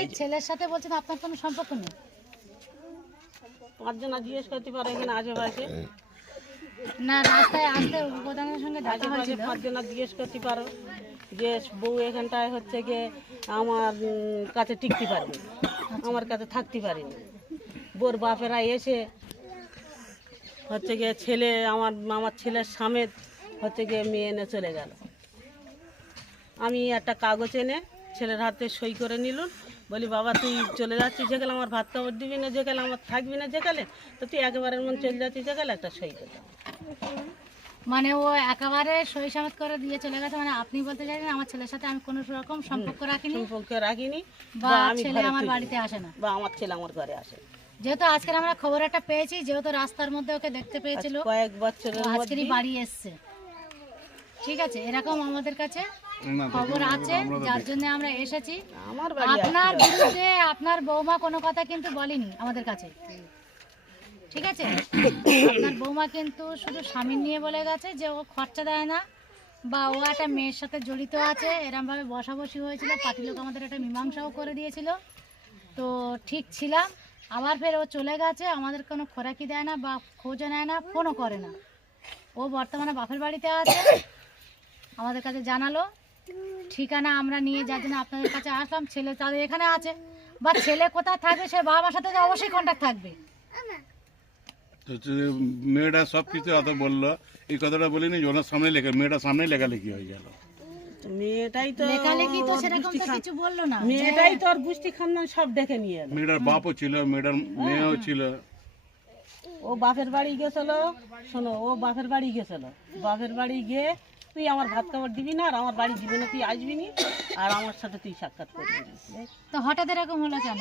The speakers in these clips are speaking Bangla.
এই ছেলের সাথে বলছেন আপনার কোনো সম্পর্ক নেই? পাঁচজনা জিজ্ঞেস করতে পারে এখানে আশেপাশে, না, রাস্তায় আসতে উপপ্রধানের সঙ্গে দেখা আশেপাশে হয়েছিল। পাঁচজনা জিজ্ঞেস করতে পারো যে বউ এখানটায় হচ্ছে গিয়ে আমার কাছে টিকতে পারিনি, আমার কাছে থাকতে পারিনি। বোর বাপেরা এসে হচ্ছে গিয়ে ছেলে আমার ছেলের সামেত হচ্ছে গিয়ে মেয়ে এনে চলে গেল। আমি একটা কাগজ এনে ছেলের হাতে সই করে নিলুম, বলি বাবা তুই চলে যাচ্ছিস যেখানে আমার ভাত খাবার দিবি না, যেখানে আমার থাকবি না যেখানে, তো তুই একেবারে মন চলে যাচ্ছিস যেখানে একটা সই করে দাও। মানে ও একেবারে সই সামত করে দিয়ে চলে গেছে। মানে আপনি বলতে চাইছেন আমার ছেলের সাথে আমি কোনো রকম সম্পর্ক রাখিনি, সম্পর্ক রাখিনি, বা আমি ছেলে ঘরে আমার তুলি বাড়িতে আসে না, বা আমার ছেলে আমার ঘরে আসে। যেহেতু আজকে আমরা খবর একটা পেয়েছি, যেহেতু রাস্তার মধ্যে ওকে দেখতে পেয়েছিল, কয়েক বছরের ও মধ্যে আজকেরই বাড়ি এসছে। ঠিক আছে, এরকম আমাদের কাছে খবর আছে, যার জন্য আমরা এসেছি। আমার বাড়ি আপনার বিরুদ্ধে আপনার বৌমা কোনো কথা কিন্তু বলেনি আমাদের কাছে, ঠিক আছে? আপনার বৌমা কিন্তু শুধু স্বামী নিয়ে বলে গেছে যে ও খরচা দেয় না, বা ও একটা মেয়ের সাথে জড়িত আছে। এরমভাবে বসাবসি হয়েছিল, পার্টি লোক আমাদের একটা মীমাংসাও করে দিয়েছিল, তো ঠিক ছিলাম। আবার ফের ও চলে গেছে, আমাদের কোনো খোরাকি দেয় না বা খোঁজও নেয় না, ফোনও করে না। ও বর্তমানে বাপের বাড়িতে আছে, আমাদের কাছে জানালো ঠিকানা আমরা নিয়ে, যার জন্য আপনাদের কাছে আসলাম। ছেলে তাদের এখানে আছে, বা ছেলে কোথায় থাকবে সে বাবার সাথে তো অবশ্যই কন্ট্যাক্ট থাকবে। মেয়েটা সব কিছু অত বললো, এই কথাটা বলিনি যে ওনার সামনে লেখা, মেয়েটার সামনে লেখালেখি হয়ে গেল। মেয়েটাই তো লেখালেখি তো সেরকম তো কিছু বললো না। মেয়েটাই তো আর গোষ্ঠী খানদান সব দেখে নিয়ে এলো। মেয়েটার বাপও ছিল, মেয়েটার মেয়েও ছিল। ও বাপের বাড়ি গেছিল, শোনো, ও বাপের বাড়ি গেছিল, বাপের বাড়ি গিয়ে তুই আমার ভাত খাবার দিবি না, আর আমার বাড়ি দিবি না, তুই আসবি নি, আর আমার সাথে তুই সাক্ষাৎ করবি না। তো হঠাৎ এরকম হলো কেন?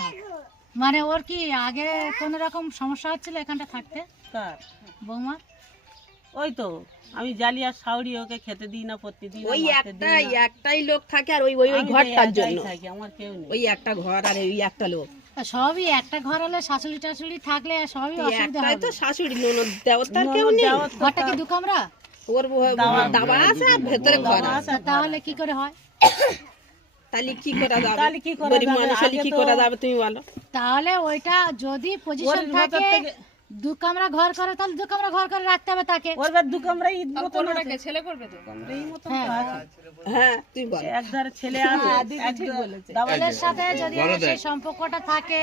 মানে ওর কি আগে কোনো রকম সমস্যা হচ্ছিল এখানটা থাকতে কার? বৌমা? ওই তো আমি জালিয়া সাউরি ওকে খেতে দিই না, প্রতিদিন ওই একটাই লোক থাকে, আর ওই ওই ওই ঘরটার জন্য থাকি, আমার কেউ নেই। ওই একটা ঘর আর ওই একটা লোক। তা সবই একটা ঘর হলে শাশুড়ি টাশুড়ি থাকলে সবই অসুবিধা একটাই হবে। তো শাশুড়ি, ননদ দেবতার কেউ নেই। ঘরটা কি দু কামরা? ওর দাবা আছে আর ভেতরে ঘর আছে। তাহলে কি করে হয়? তাহলে কি করা যাবে? তাহলে কি করা গরিব যাবে? মানুষ হলে কি আগে তো- করা যাবে তুমি বলো? তাহলে ওইটা যদি পজিশন ওর ভেতর থাকে থেকে- দু কামরা ঘর করে, তাহলে দু কামরা ঘর করে রাখতে হবে তাকে। ওর বার দু কামরাই মতন আছে। কামরাই মতন তো আছে। হ্যাঁ তুই বল। এক ধারে ছেলে আছে, এক ছেলের সাথে যদি ওর সেই সম্পর্কটা থাকে,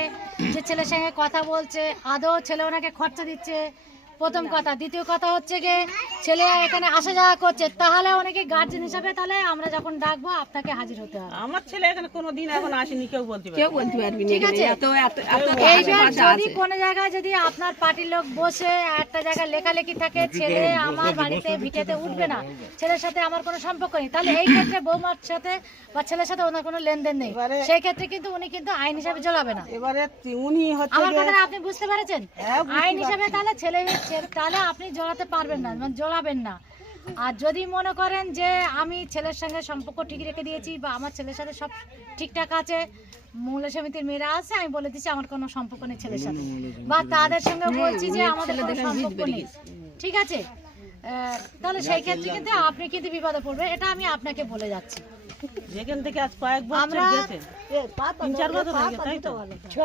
যে ছেলের সঙ্গে কথা বলছে, আদৌ ছেলে ওনাকে খরচা দিচ্ছে, প্রথম কথা। দ্বিতীয় কথা হচ্ছে গিয়ে ছেলে এখানে আসা যাওয়া করছে, তাহলে অনেকে গার্জেন হিসাবে তাহলে আমরা যখন ডাকবো আপনাকে হাজির হতে হবে। আমার ছেলে এখানে কোনোদিন এখন আসেনি, কেউ বলতে পারে কেউ না। বলতে পারবি না, ঠিক আছে। এত এত এত এইবার আশেপাশে যদি আছে। কোনো জায়গায় যদি আপনার পার্টির লোক বসে একটা জায়গায় লেখালেখি থাকে, ছেলে আমার বাড়িতে ভিটেতে উঠবে না, ছেলের সাথে আমার কোনো সম্পর্ক নেই, তাহলে এই ক্ষেত্রে বৌমার সাথে বা ছেলের সাথে ওনার কোনো লেনদেন নেই, সেই ক্ষেত্রে কিন্তু উনি কিন্তু আইন হিসাবে জ্বলাবে না। এবারে উনি হচ্ছে আমার যে- কথাটা আপনি বুঝতে পেরেছেন? হ্যাঁ, বুঝতে আইন হিসাবে তাহলে তাহলে আপনি জড়াতে পারবেন না, মানে জড়াবেন না। আর যদি মনে করেন যে আমি ছেলের সঙ্গে সম্পর্ক ঠিক রেখে দিয়েছি, বা আমার ছেলের সাথে সব ঠিকঠাক আছে, মহিলা সমিতির মেয়েরা আছে, আমি বলে দিচ্ছি আমার কোনো সম্পর্ক নেই ছেলের সাথে, বা তাদের সঙ্গে বলছি যে আমাদের কোনো সম্পর্ক নেই, ঠিক আছে? তাহলে সেই ক্ষেত্রে কিন্তু আপনি কিন্তু বিপদে পড়বেন, এটা আমি আপনাকে বলে যাচ্ছি। যেখান থেকে আজ কয়েক বছর আমরা- গেছে, 3-4 বছর হয়ে গেছে, তাই তো?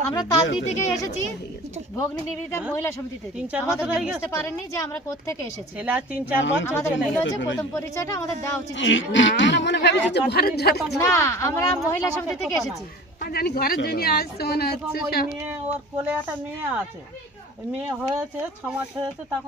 আমরা তালদি থেকে এসেছি, ভগ্নী নিবেদিতা মহিলা সমিতি থেকে। 3-4 বছর আমাদের হয়ে গেছে বুঝতে পারেননি যে আমরা কোত্থেকে এসেছি। ছেলে আর 3-4 বছর আমাদের চলে ভুল গেছে। হয়েছে, প্রথম পরিচয়টা আমাদের দেওয়া উচিত ছিল। আমরা মনে ভাবছি যে ঘরের না, আমরা মহিলা সমিতি থেকে এসেছি। জানি ঘরের জন্য আসছে মনে হচ্ছে। ওই মেয়ে, ওর কোলে একটা মেয়ে আছে, ওই মেয়ে হয়েছে 6 মাস হয়েছে, তখন